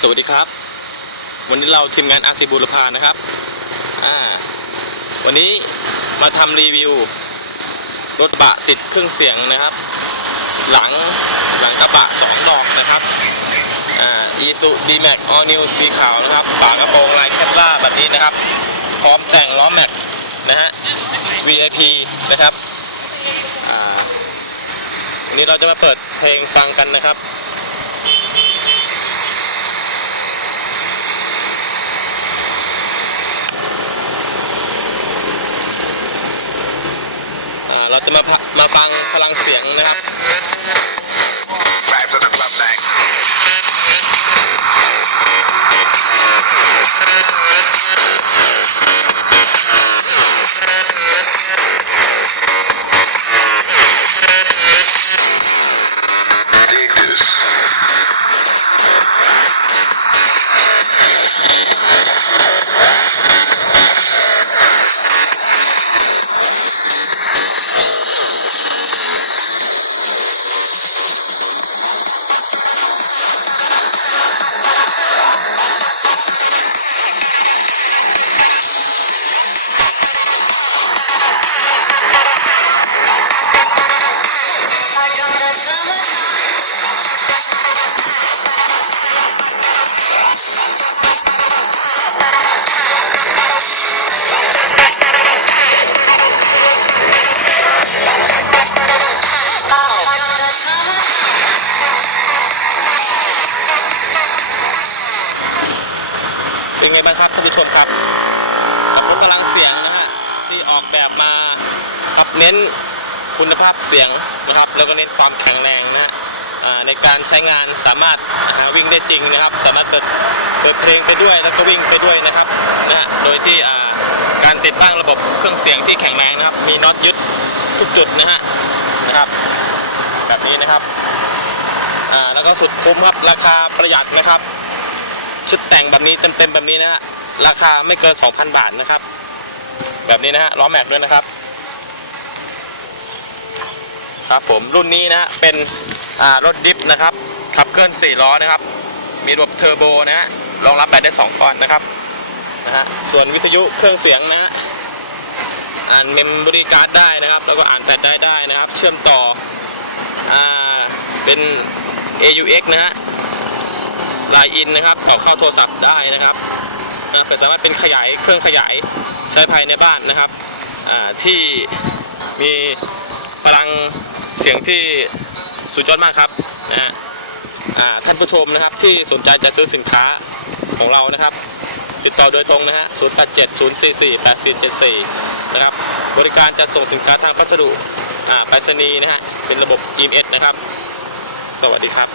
สวัสดีครับ วันนี้เราทีมงานอาซีบุรพานะครับอ่าวันนี้มาทำรีวิว รถกระบะติดเครื่องเสียงนะครับ หลังหลังกระบะสองดอกนะครับอ่าอีซูดีแม็กออนิวสีขาวนะครับฝากระโปรงลายแคปล่าแบบนี้นะครับ พร้อมแต่งล้อแม็กนะฮะ VIP นะครับอ่าวันนี้เราจะมาเปิดเพลงฟังกันนะครับ อ่าเราจะ มาฟังพลังเสียงนะครับ เป็นไงบ้างครับท่านผู้ชมครับกับรถพลังเสียงนะฮะที่ออกแบบมาครับเน้นคุณภาพเสียงนะครับ แล้วก็เน้นความแข็งแรงนะฮะในการใช้งานสามารถวิ่งได้จริงนะครับ สามารถเปิดเปิดเพลงไปด้วยแล้วก็วิ่งไปด้วยนะครับนะฮะโดยที่การติดตั้งระบบเครื่องเสียงที่แข็งแรงนะครับ มีน็อตยึดทุกจุดนะฮะนะครับ แบบนี้นะครับแล้วก็สุดคุ้มครับราคาประหยัดนะครับ ชุดแต่งแบบนี้เต็มๆแบบนี้นะฮะราคาไม่เกิน 2,000 บาทนะครับ แบบนี้นะฮะล้อแม็กด้วยนะครับ ครับผมรุ่นนี้นะเป็นรถดิฟนะครับขับเคลื่อน4ล้อนะครับ มีระบบเทอร์โบนะฮะรองรับแบตได้ 2 ก้อนนะครับนะฮะส่วนวิทยุเครื่องเสียงนะฮะอ่านเมมโมรี่การ์ดได้นะครับ แล้วก็อ่านแฟลชได้ได้นะครับ เชื่อมต่ออ่าเป็น AUX นะฮะ ไลน์อินนะครับต่อเข้าโทรศัพท์ได้นะครับนะสามารถเป็นขยายเครื่องขยายใช้ภายในบ้านนะครับที่มีพลังเสียงที่สุดยอดมากครับนะฮะท่านผู้ชมนะครับที่สนใจจะซื้อสินค้าของเรานะครับ ติดต่อโดยตรงนะฮะ 0 8 7 0 4 4 8 4 7 4 นะครับ บริการจัดส่งสินค้าทางพัสดุไปรษณีย์นะฮะ เป็นระบบ EMS นะครับ สวัสดีครับ